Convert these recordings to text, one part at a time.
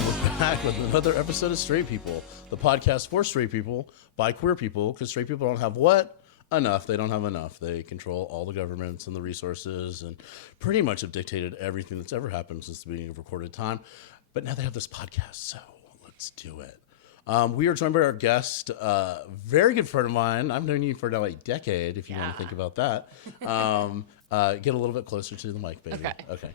And we're back with another episode of Straight People, the podcast for straight people by queer people, because straight people don't have what? Enough. They don't have enough. They control all the governments and the resources and pretty much have dictated everything that's ever happened since the beginning of recorded time. But now they have this podcast, so let's do it. We are joined by our guest, very good friend of mine. I've known you for now a decade, if you want to think about that. Get a little bit closer to the mic, baby. Okay.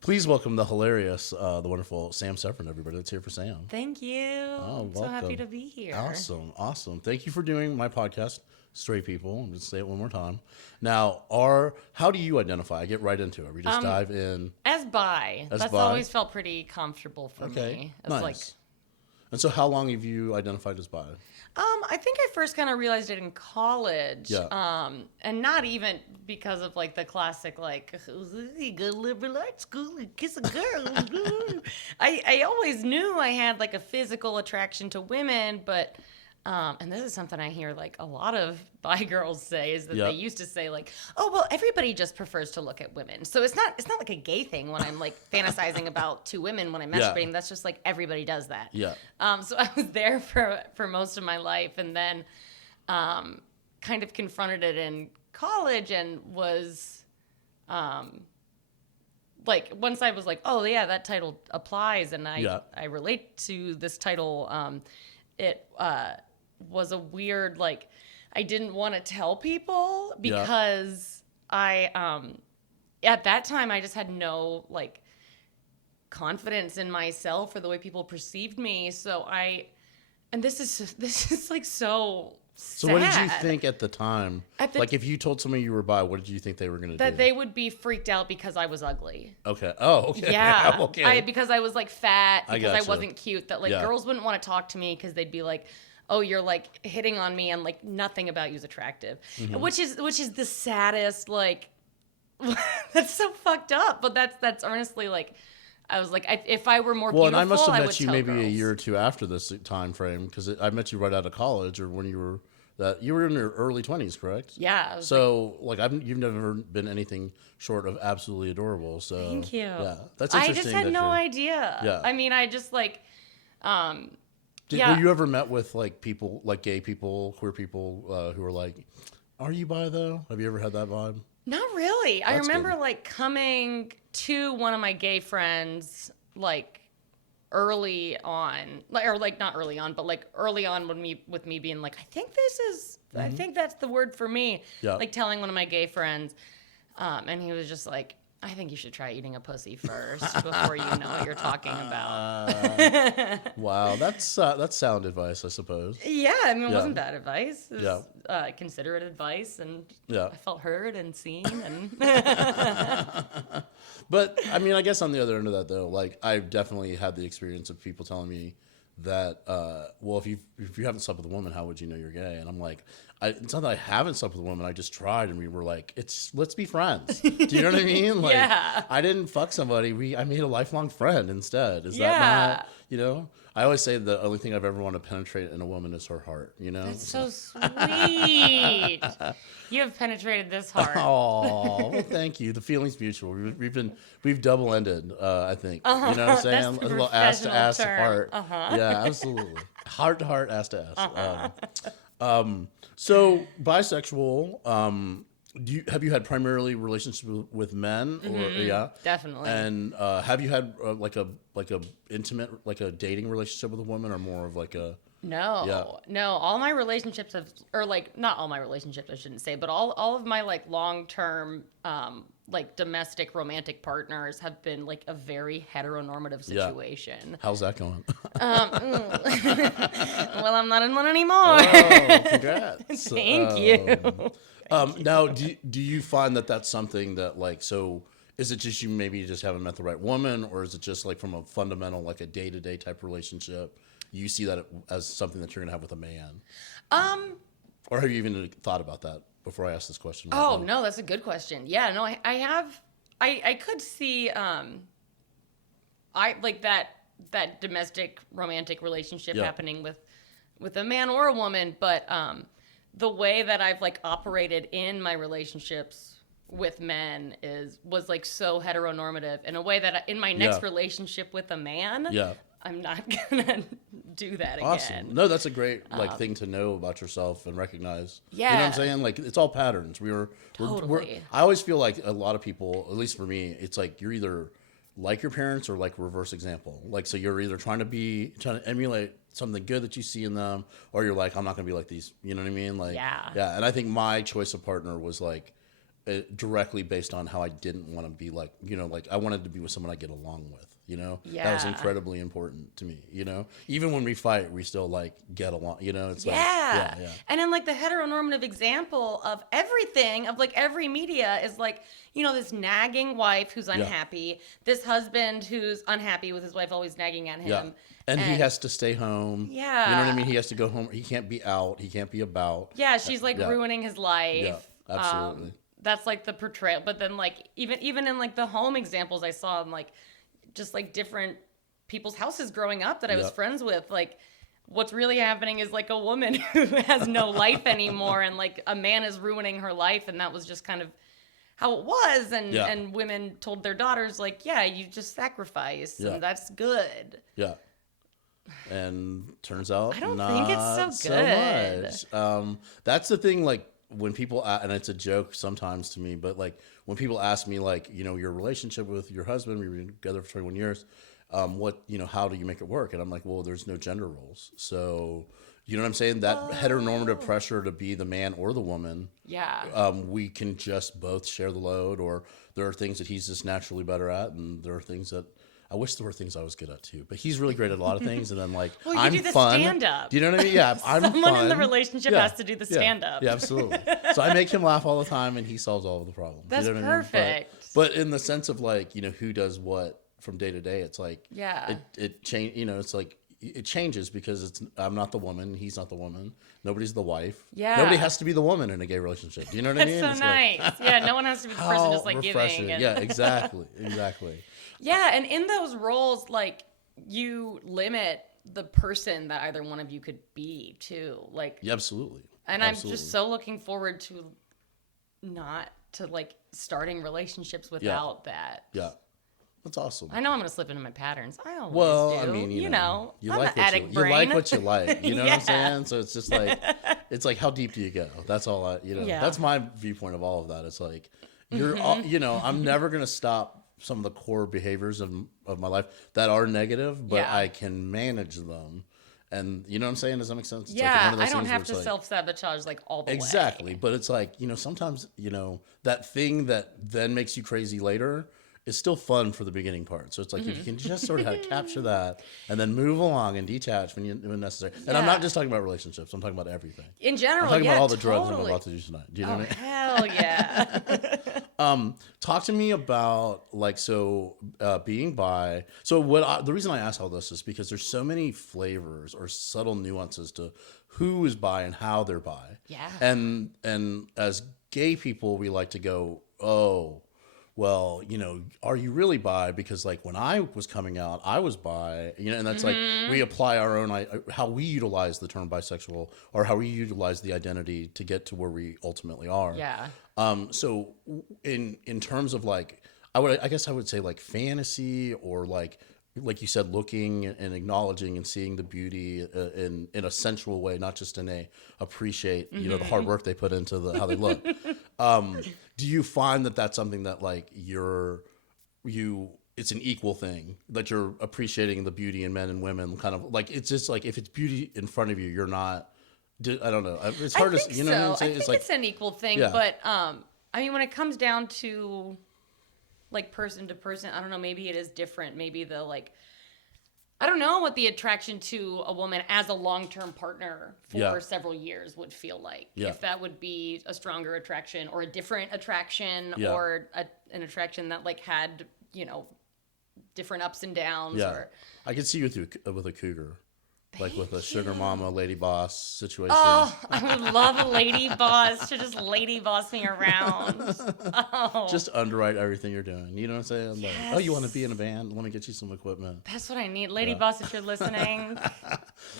Please welcome the hilarious, the wonderful Samm Severin, everybody that's here for Sam. Thank you. I'm so happy to be here. Awesome. Thank you for doing my podcast, Straight People. I'm going to say it one more time. Now, how do you identify? I get right into it. We just dive in. As bi. That's always felt pretty comfortable for me. Nice. And so how long have you identified as bi? I think I first kind of realized it in college. Yeah. And not even because of like the classic, like, go liberal arts school and kiss a girl. I always knew I had like a physical attraction to women, but, and this is something I hear like a lot of bi girls say is that they used to say like, oh, well, everybody just prefers to look at women. So it's not like a gay thing when I'm like fantasizing about two women when I'm masturbating. That's just like everybody does that. Yeah. So I was there for most of my life, and then kind of confronted it in college and was like, once I was like, oh yeah, that title applies, and I relate to this title. It was a weird, like, I didn't want to tell people because I at that time I just had no like confidence in myself or the way people perceived me. So this is like so sad. So what did you think at the time? Like if you told somebody you were bi, what did you think they were going to do? That they would be freaked out because I was ugly. Okay. Oh, okay. Yeah. Okay. Because I was like fat, because I gotcha. wasn't cute, that like girls wouldn't want to talk to me because they'd be like, oh, you're like hitting on me, and like nothing about you is attractive. Mm-hmm. Which is the saddest, like, that's so fucked up. But that's honestly like, I was like, if I were more beautiful, and I must have I met would you tell maybe girls. a year or two after this time frame, because I met you right out of college, or when you were in your early 20s, correct? Yeah. So you've never been anything short of absolutely adorable. So thank you. Yeah, that's interesting. I just had no idea. Yeah. I mean, I just like, Were you ever met with like people, like gay people, queer people, who were like, "Are you bi though?" Have you ever had that vibe? Not really. That's I remember good. like coming to one of my gay friends like early on, or like not early on, but like early on with me being like, I think that's the word for me. Yeah. Like telling one of my gay friends, and he was just like, I think you should try eating a pussy first before you know what you're talking about. Wow, that's sound advice, I suppose. Yeah, I mean, it wasn't bad advice. It was, Yeah. Considerate advice, and Yeah. I felt heard and seen. And But I mean, I guess on the other end of that though, like I've definitely had the experience of people telling me that, well, if you haven't slept with a woman, how would you know you're gay? And I'm like, it's not that I haven't slept with a woman. I just tried, and we were like, let's be friends. Do you know what I mean? Like, Yeah. I didn't fuck somebody. I made a lifelong friend instead. Is that not, you know? I always say the only thing I've ever wanted to penetrate in a woman is her heart, you know? That's so sweet. You have penetrated this heart. Oh, well, thank you. The feeling's mutual. We've double ended. I think. You know what I'm saying? That's the A little ass to ass to professional heart. term. Yeah, absolutely. Heart to heart, ass to ass. So bisexual. Have you had primarily relationships with men, or Definitely. And have you had like a intimate, like a dating relationship with a woman, or more of like a? No. All my relationships or like not all my relationships, I shouldn't say, but all of my like long-term, like domestic romantic partners have been like a very heteronormative situation. How's that going? Well, I'm not in one anymore. Oh, congrats! Thank you. Now, do you find that that's something that like, so is it just you maybe just haven't met the right woman, or is it just like from a fundamental, like a day-to-day type relationship, you see that as something that you're gonna have with a man? Or have you even thought about that before I ask this question? Oh, no, that's a good question. Yeah, no, I have, I could see, I like that domestic romantic relationship happening with a man or a woman, but the way that I've like operated in my relationships with men was like so heteronormative in a way that in my next relationship with a man, I'm not gonna do that again. No, that's a great thing to know about yourself and recognize. Yeah. You know what I'm saying? Like, it's all patterns. Totally. I always feel like a lot of people, at least for me, it's like you're either like your parents or like reverse example. Like, so you're either trying to emulate something good that you see in them, or you're like, I'm not gonna be like these. You know what I mean? Like, yeah. And I think my choice of partner was like directly based on how I didn't want to be like, like I wanted to be with someone I get along with. That was incredibly important to me. Even when we fight, we still like get along. It's like, yeah. And then like the heteronormative example of everything, of like every media is like, this nagging wife who's unhappy, this husband who's unhappy with his wife always nagging at him. Yeah. And he has to stay home. Yeah. You know what I mean? He has to go home. He can't be out. He can't be about. Yeah, she's like ruining his life. Yeah, absolutely. That's like the portrayal. But then like even in like the home examples I saw in like just like different people's houses growing up that I was friends with, like what's really happening is like a woman who has no life anymore, and like a man is ruining her life, and that was just kind of how it was. And women told their daughters like, yeah, you just sacrifice and that's good. Yeah. And turns out I don't think it's so good. So much. That's the thing, like when people, and it's a joke sometimes to me, but like when people ask me like, your relationship with your husband, we've been together for 21 years. How do you make it work? And I'm like, well, there's no gender roles. So, you know what I'm saying? That heteronormative pressure to be the man or the woman. Yeah. We can just both share the load, or there are things that he's just naturally better at. And there are things that I wish there were things I was good at too, but he's really great at a lot of things. And then like, well, you I'm do the fun. stand-up. Do you know what I mean? Yeah, I'm Someone fun. in the relationship has to do the stand-up. Yeah, absolutely. So I make him laugh all the time, and he solves all of the problems. That's perfect. I mean? But in the sense of like, who does what from day to day, it's like, it change. It's like it changes because I'm not the woman, he's not the woman, nobody's the wife. Yeah. Nobody has to be the woman in a gay relationship. Do you know what I mean? That's so nice. Yeah, no one has to be the person just like refreshing. giving. Yeah, exactly. Yeah, and in those roles, like, you limit the person that either one of you could be, too. Like, yeah, absolutely. And I'm just so looking forward to starting relationships without that. Yeah. That's awesome. I know I'm going to slip into my patterns. I always do. I mean, you know you I'm like an addict you brain. like what you like. You know what I'm saying? So it's just like, it's like, how deep do you go? That's all that's my viewpoint of all of that. It's like, you're, I'm never going to stop some of the core behaviors of my life that are negative, but I can manage them. And you know what I'm saying? Does that make sense? It's yeah, like one of those I don't things have to like, self-sabotage like all the way. Exactly. But it's like, sometimes, that thing that then makes you crazy later is still fun for the beginning part. So it's like, if you can just sort of how to capture that and then move along and detach when necessary. And I'm not just talking about relationships. I'm talking about everything. In general, I'm talking about all the drugs I'm about to do tonight. Do you know what I mean? Hell yeah. Talk to me about being bi. So the reason I ask all this is because there's so many flavors or subtle nuances to who is bi and how they're bi. Yeah. And as gay people, we like to go, oh, well, are you really bi? Because like when I was coming out, I was bi, and that's like, we apply our own, how we utilize the term bisexual or how we utilize the identity to get to where we ultimately are. Yeah. So in terms of like, I guess I would say like fantasy or like you said, looking and acknowledging and seeing the beauty in a sensual way, not just in a appreciate, the hard work they put into how they look. Do you find that that's something that like it's an equal thing, that you're appreciating the beauty in men and women, kind of like, it's just like, if it's beauty in front of you, you're not, I don't know. It's hard to, you know what I'm saying? I think it's an equal thing, but I mean, when it comes down to like person to person, I don't know, maybe it is different. Maybe I don't know what the attraction to a woman as a long-term partner for several years would feel like. Yeah. If that would be a stronger attraction or a different attraction or an attraction that like had, different ups and downs. Yeah. I could see you with a cougar. Like with a sugar mama, lady boss situation. Oh, I would love a lady boss to just lady boss me around. Oh. Just underwrite everything you're doing. You know what I'm saying? Yes. Like, oh, you want to be in a band? Let me get you some equipment. That's what I need. Lady boss, if you're listening.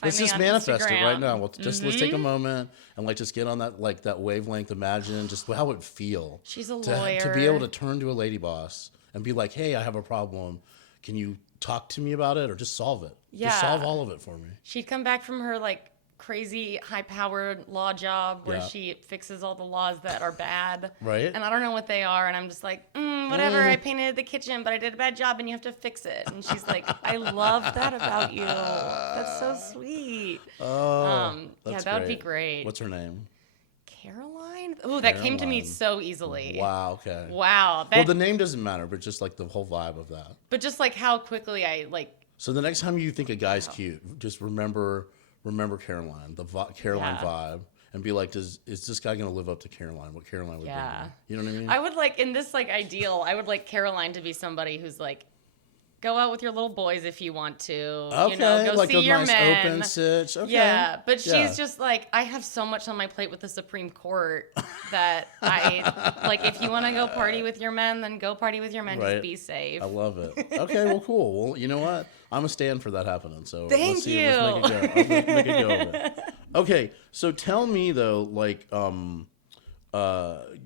Let's just manifest it right now. Let's take a moment and like just get on that wavelength. Imagine just how it would feel. She's a lawyer. To be able to turn to a lady boss and be like, hey, I have a problem. Can you talk to me about it or just solve it? Yeah. Just solve all of it for me. She'd come back from her like crazy high-powered law job where she fixes all the laws that are bad. Right. And I don't know what they are. And I'm just like, whatever. I painted the kitchen, but I did a bad job and you have to fix it. And she's like, I love that about you. That's so sweet. Oh, that would be great. What's her name? Caroline? Oh, that came to me so easily. Wow, okay. Wow. Well, the name doesn't matter, but just like the whole vibe of that. But just like how quickly I like. So the next time you think a guy's cute, just remember Caroline, Caroline vibe, and be like, is this guy going to live up to Caroline? What Caroline would be? You know what I mean? I would like, in this like ideal, I would like Caroline to be somebody who's like, go out with your little boys if you want to. Okay, you know, go like see a your nice men. open sitch. Okay. Yeah, but she's just like, I have so much on my plate with the Supreme Court that I like. If you want to go party with your men, then go party with your men. Right. Just be safe. I love it. Okay, well, cool. Well, you know what? I'm a stand for that happening. So Thank you. Let's make it go of it. Okay, so tell me though, like,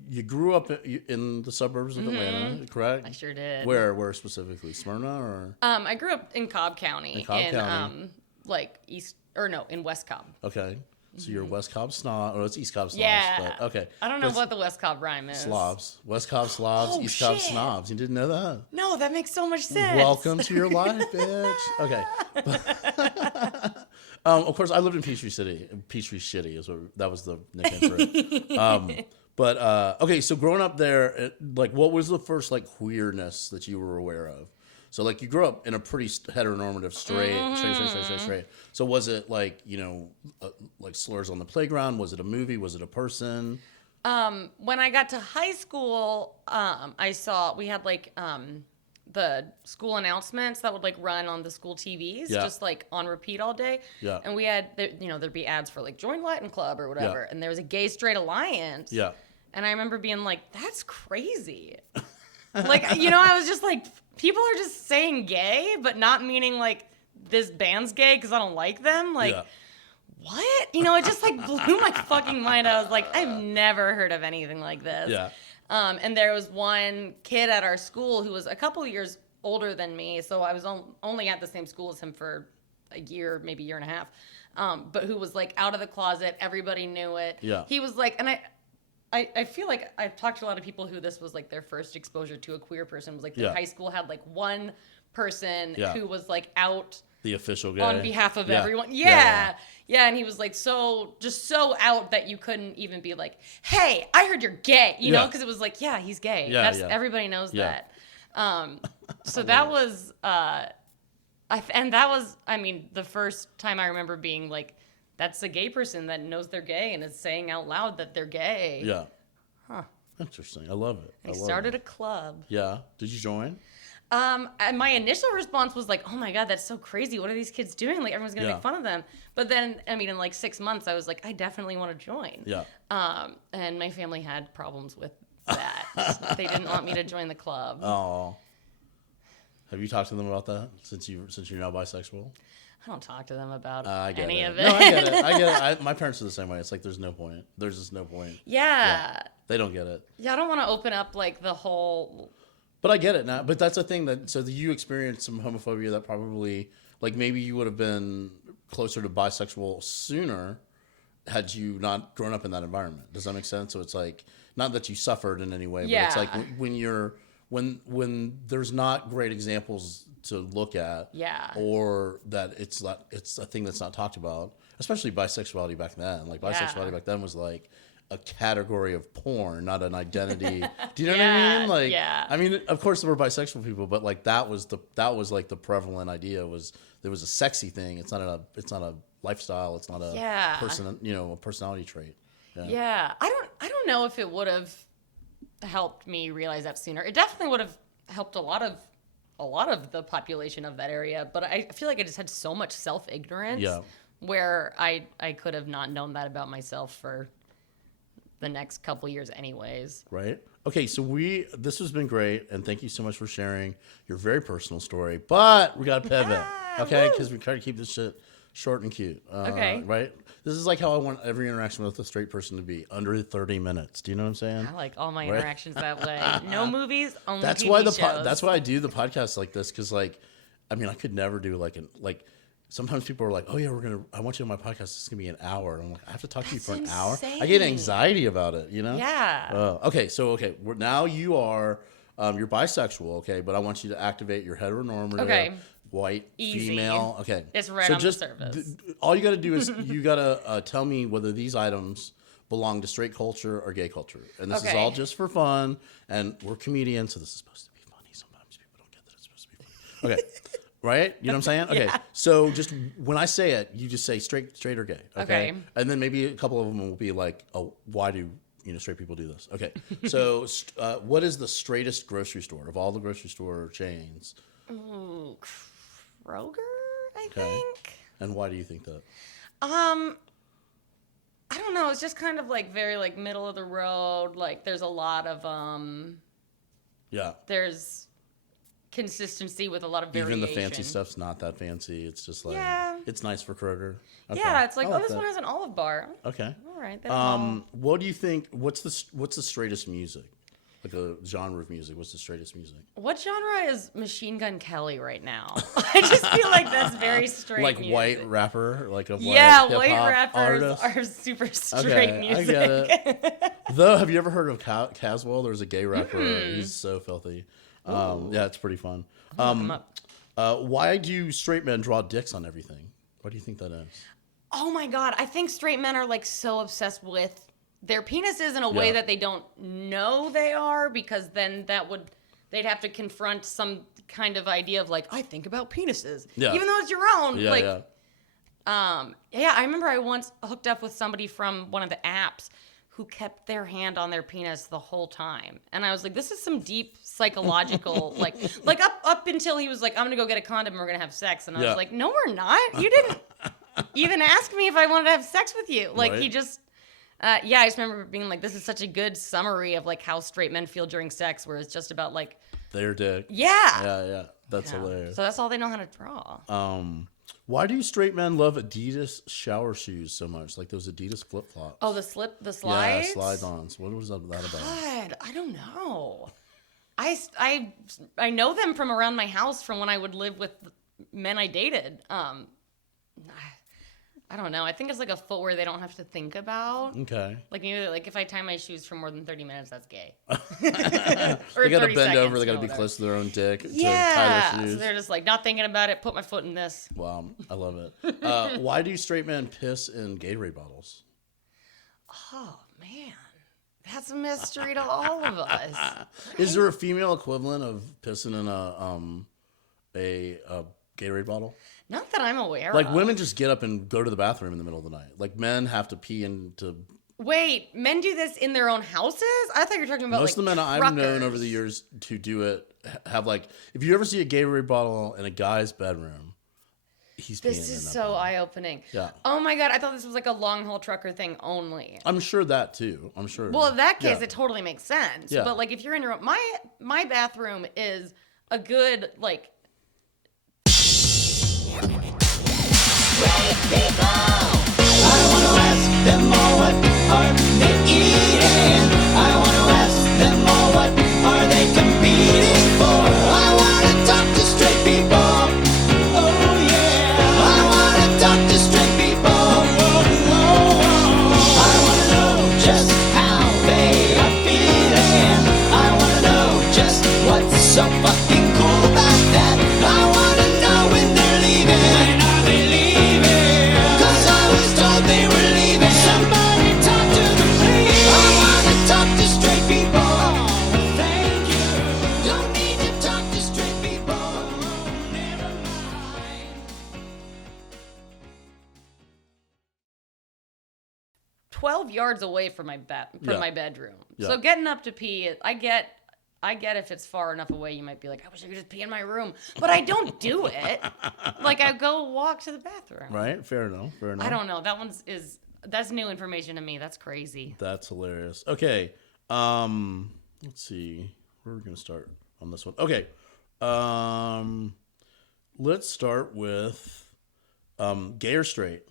you grew up in the suburbs of Atlanta, correct? I sure did. Where specifically? Smyrna or? I grew up in Cobb County. In Cobb County. Like in West Cobb. Okay. So you're West Cobb Snob, or it's East Cobb Snobs. Yeah. But, okay. I don't know what the West Cobb rhyme is. Slobs. West Cobb Slobs, East Cobb shit. Snobs. You didn't know that? No, that makes so much sense. Welcome to your life, bitch. Okay. Of course, I lived in Peachtree City. Peachtree Shitty that was the nickname for it. But okay, so growing up there, like, what was the first like queerness that you were aware of? So like you grew up in a pretty heteronormative, straight. So was it like, like slurs on the playground? Was it a movie? Was it a person? When I got to high school, I saw we had like the school announcements that would like run on the school TVs, just like on repeat all day. Yeah. And we had, there'd be ads for like Join Latin Club or whatever, and there was a gay straight alliance. Yeah. And I remember being like, that's crazy. Like, I was just like, people are just saying gay, but not meaning like this band's gay because I don't like them. Like, what? It just like blew my fucking mind. I was like, I've never heard of anything like this. Yeah. And there was one kid at our school who was a couple of years older than me. So I was only at the same school as him for a year, maybe a year and a half. But who was like out of the closet. Everybody knew it. Yeah. He was like, and I feel like I've talked to a lot of people who this was like their first exposure to a queer person. Was like their high school had like one person who was like out. The official gay. On behalf of everyone. Yeah. And he was like so out that you couldn't even be like, hey, I heard you're gay, you know? Because it was like, yeah, he's gay. Everybody knows that. So that was, the first time I remember being like, that's a gay person that knows they're gay and is saying out loud that they're gay. Yeah. Huh. Interesting. I love it. I started a club. Yeah. Did you join? And my initial response was like, oh my God, that's so crazy. What are these kids doing? Like, everyone's going to make fun of them. But then, in like 6 months, I was like, I definitely want to join. Yeah. And my family had problems with that. They didn't want me to join the club. Oh. Have you talked to them about that since you're now bisexual? I don't talk to them about any of it. No, I get it. I get it. My parents are the same way. It's like there's no point. There's just no point. Yeah. They don't get it. Yeah, I don't want to open up like the whole. But I get it now. But that's the thing so you experienced some homophobia that probably, like, maybe you would have been closer to bisexual sooner had you not grown up in that environment. Does that make sense? So it's like, not that you suffered in any way, but it's like when there's not great examples to look at, or that it's a thing that's not talked about, especially bisexuality back then. Like bisexuality back then was like a category of porn, not an identity. Do you know what I mean? Like, I mean, of course there were bisexual people, but like that was like the prevalent idea was there was a sexy thing. It's not a lifestyle. It's not a a personality trait. Yeah. I don't know if it would have helped me realize that sooner. It definitely would have helped a lot of a lot of the population of that area, but I feel like I just had so much self-ignorance where I could have not known that about myself for the next couple years anyways. Right. Okay, so this has been great, and thank you so much for sharing your very personal story, but we got to pivot, okay, because we try to keep this shit short and cute. Okay. Right? This is like how I want every interaction with a straight person to be, under 30 minutes. Do you know what I'm saying? I like all my interactions that way. No movies, only That's TV why shows. that's why I do the podcast like this, because I could never do sometimes people are like, oh yeah, I want you on my podcast. It's gonna be an hour. I'm like, I have to talk to you for an hour. I get anxiety about it, you know? Yeah. Now you are, you're bisexual, okay? But I want you to activate your heteronormative, white, Easy. female. Okay. It's right on the surface. All you gotta do is you gotta tell me whether these items belong to straight culture or gay culture. And this is all just for fun. And we're comedians, so this is supposed to be funny. Sometimes people don't get that it's supposed to be funny. Okay. Right? You know what I'm saying? Okay. Yeah. So just when I say it, you just say straight or gay. Okay. And then maybe a couple of them will be like, oh, why do straight people do this? Okay. So what is the straightest grocery store of all the grocery store chains? Ooh, Kroger, I think. And why do you think that? I don't know. It's just kind of like very like middle of the road. Like there's a lot of there's consistency with a lot of variation. Even the fancy stuff's not that fancy. It's just like it's nice for Kroger. Okay. Yeah, it's like, this one has an olive bar. Okay. All right. What do you think? What's the straightest music? Like a genre of music. What's the straightest music? What genre is Machine Gun Kelly right now? I just feel like that's very straight. Like music. white rapper, like a white rappers are super straight music. I get it. Though, have you ever heard of Caswell? There's a gay rapper. He's so filthy. Yeah, it's pretty fun. Why do straight men draw dicks on everything? What do you think that is? Oh my God. I think straight men are like so obsessed with their penises in a way that they don't know they are, because then they'd have to confront some kind of idea of like, I think about penises. Yeah. Even though it's your own. I remember I once hooked up with somebody from one of the apps who kept their hand on their penis the whole time. And I was like, this is some deep psychological, like up until he was like, I'm gonna go get a condom and we're gonna have sex. And I was like, no, we're not. You didn't even ask me if I wanted to have sex with you. Like he just, I just remember being like, this is such a good summary of like how straight men feel during sex, where it's just about like their dick. Yeah. Yeah. That's hilarious. So that's all they know how to draw. Why do straight men love Adidas shower shoes so much? Like those Adidas flip flops. Oh, the slides? Yeah, slide-ons. What was that about? God, I don't know. I know them from around my house from when I would live with men I dated. I don't know. I think it's like a footwear they don't have to think about. Okay. Like if I tie my shoes for more than 30 minutes, that's gay. They got to bend over. They got to be close to their own dick to tie their shoes. So they're just like not thinking about it. Put my foot in this. Wow, I love it. Why do straight men piss in Gatorade bottles? Oh man, that's a mystery to all of us. Right? Is there a female equivalent of pissing in a Gatorade bottle? Not that I'm aware of. Like women just get up and go to the bathroom in the middle of the night. Like men have to pee into. Wait, men do this in their own houses? I thought you were talking about most of the men I've known over the years to do it have like, if you ever see a Gatorade bottle in a guy's bedroom, he's peeing in that This is so bottle. eye-opening. Yeah. Oh my God, I thought this was like a long-haul trucker thing only. I'm sure that too. I'm sure. Well, in that case, it totally makes sense. Yeah. But like if you're in your own, my bathroom is a good like. I wanna ask them all what are they eating. I wanna ask them all what are they competing for. I wanna talk to straight people. Oh yeah. I wanna talk to straight people. I wanna know just how they are feeling. I wanna know just what's so fucking cool about that. I wanna know when they're leaving. When are they leaving? 'Cause I was told they were leaving. Somebody talk to them, please. I wanna talk to straight people. Thank you. Don't need to talk to straight people. Never mind. 12 yards away from my bedroom. Yeah. So getting up to pee, I get I get if it's far enough away, you might be like, I wish I could just pee in my room. But I don't do it. Like, I go walk to the bathroom. Right? Fair enough. I don't know. That's new information to me. That's crazy. That's hilarious. Okay. Let's see. Where are we going to start on this one? Okay. Let's start with gay or straight.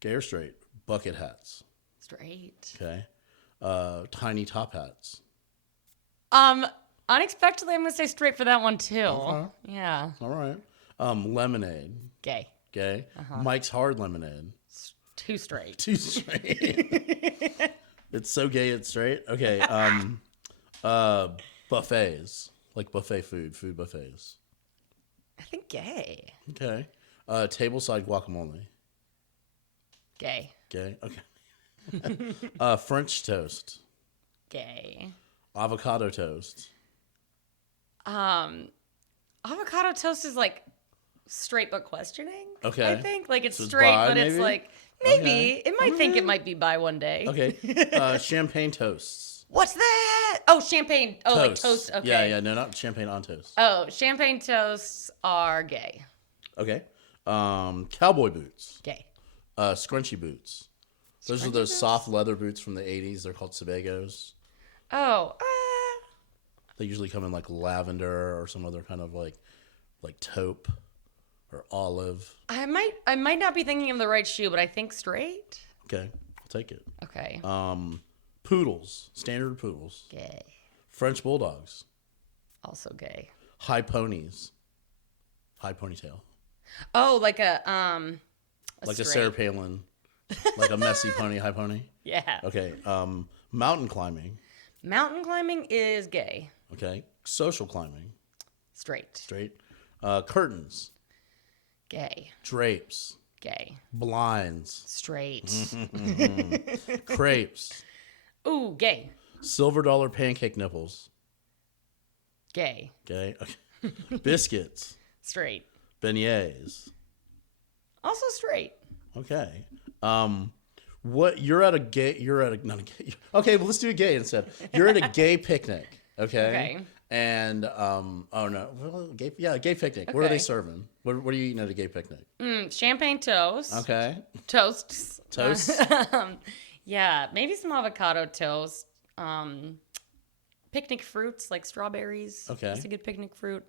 Gay or straight. Bucket hats. Straight. Okay. Tiny top hats. Unexpectedly, I'm going to say straight for that one, too. Okay. Yeah. All right. Lemonade. Gay. Gay. Mike's Hard Lemonade. Too straight. Too straight. It's so gay it's straight. Okay. Buffets. Like buffet food buffets. I think gay. Okay. Tableside guacamole. Gay. Gay. Okay. French toast. Gay. Avocado toast. Avocado toast is like straight but questioning. Okay. I think like it's So it's straight, bi, but it's maybe? like maybe Okay. it might think it might be bi one day. Okay. Champagne toasts. What's that? Oh, champagne. Oh, like toast. Okay. Yeah. No, not champagne on toast. Oh, champagne toasts are gay. Okay. Cowboy boots. Gay. Scrunchy boots. Those are Scrunchy those boots? soft leather boots from the 80s. They're called Sebagos. Oh, They usually come in like lavender or some other kind of like taupe or olive. I might not be thinking of the right shoe, but I think straight. Okay, I'll take it. Okay. Poodles, standard poodles. Gay. French bulldogs. Also gay. High ponies. High ponytail. Oh, like a Like a straight. Sarah Palin. Like a messy pony, high pony. Yeah. Okay. Mountain climbing. Mountain climbing is gay. Okay. Social climbing. Straight. Straight. Curtains. Gay. Drapes. Gay. Blinds. Straight. Crepes. Ooh, gay. Silver dollar pancake nipples. Gay. Okay. Okay. Biscuits. Straight. Beignets. Also straight. Okay. What you're at a not a gay. Okay, well let's do a gay instead. You're at a gay picnic. Okay. Okay. And oh no, well, gay picnic. What are they Okay. serving? What are you eating at a gay picnic? Champagne toast. Okay. Toasts. Toast. Yeah, maybe some avocado toast. Picnic fruits like strawberries. Okay. That's a good picnic fruit.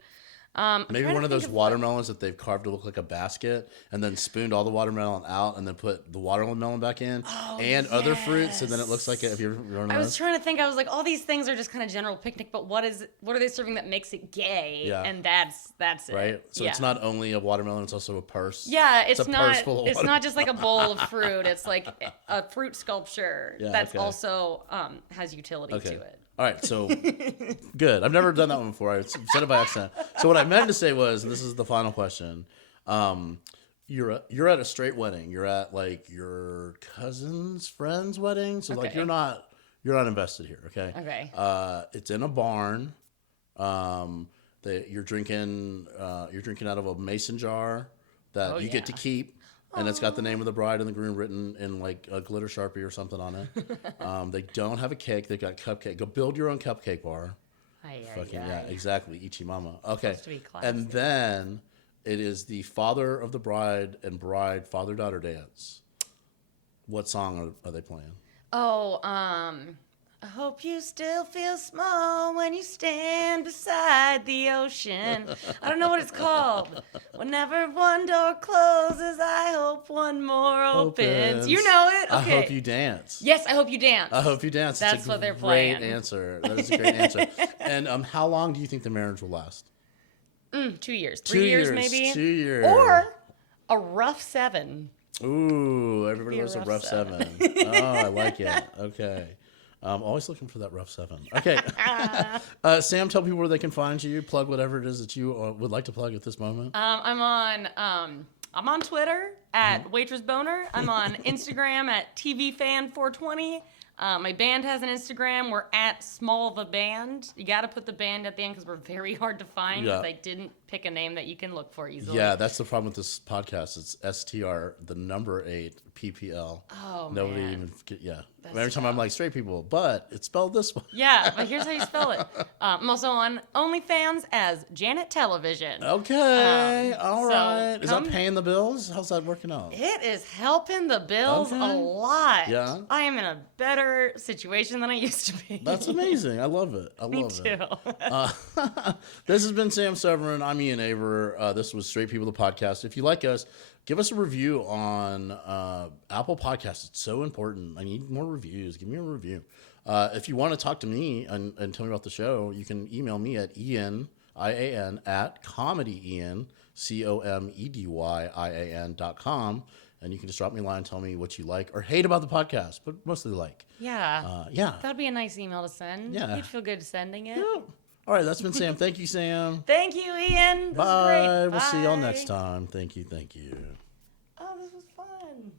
Maybe one of those watermelons that they've carved to look like a basket, and then spooned all the watermelon out, and then put the watermelon back in, and other fruits, and then it looks like if you're running. I was trying to think. I was like, all these things are just kind of general picnic, but what are they serving that makes it gay? Yeah. And that's it. Right. So it's not only a watermelon; it's also a purse. Yeah, it's a not. purse full of It's not just like a bowl of fruit. It's like a fruit sculpture that's okay. also has utility Okay. to it. All right, so good. I've never done that one before. I said it by accident. So what I meant to say was, and this is the final question: you're at a straight wedding. You're at like your cousin's friend's wedding. So like Okay. you're not invested here. Okay. Okay. It's in a barn. You're drinking out of a mason jar that you get to yeah. keep. And it's got the name of the bride and the groom written in like a glitter Sharpie or something on it. They don't have a cake. They've got cupcake. Go build your own cupcake bar. Yeah, exactly. Ichi mama. Okay. Supposed to be classy. And then it is the father of the bride and bride father-daughter dance. What song are they playing? Oh, I hope you still feel small when you stand beside the ocean. I don't know what it's called. Whenever one door closes, I hope one more opens. You know it? Okay. I hope you dance. Yes, I hope you dance. I hope you dance. That's It's a what they're great playing. answer. That is a great answer. And how long do you think the marriage will last? 2 years. 3 years, maybe. 2 years. Or a rough 7. Ooh, everybody Be a loves a rough rough 7. Oh, I like it. Okay. I'm always looking for that rough 7. Okay. Sam, tell people where they can find you. Plug whatever it is that you would like to plug at this moment. I'm on Twitter at Waitress Boner. I'm on Instagram at TVFan420. My band has an Instagram. We're at Small the Band. You got to put the band at the end because we're very hard to find because Yeah. I didn't pick a name that you can look for easily. Yeah, that's the problem with this podcast. It's STR, the number 8, PPL. Oh, Nobody man. even, yeah. That's Every time I'm like, straight people, but it's spelled this way. Yeah, but here's how you spell it. I'm also on OnlyFans as Janet Television. Okay, all so right. Is that come- paying the bills? How's that working out? It is helping the bills Okay. a lot. Yeah. I am in a better situation than I used to be. That's amazing. I love it. I love Me it. too. This has been Sam Severin. I'm Ian Aver. This was Straight People, the podcast. If you like us, give us a review on Apple Podcasts. It's so important. I need more reviews. Give me a review. If you want to talk to me and tell me about the show, you can email me at Ian, IAN, at comedyian, COMEDYIAN.com. And you can just drop me a line and tell me what you like or hate about the podcast, but mostly like. Yeah. Yeah. That'd be a nice email to send. Yeah. You'd feel good sending it. Yeah. All right, that's been Sam. Thank you, Sam. Thank you, Ian. This was Bye. great. We'll see y'all Bye. next time. Thank you. Oh, this was fun.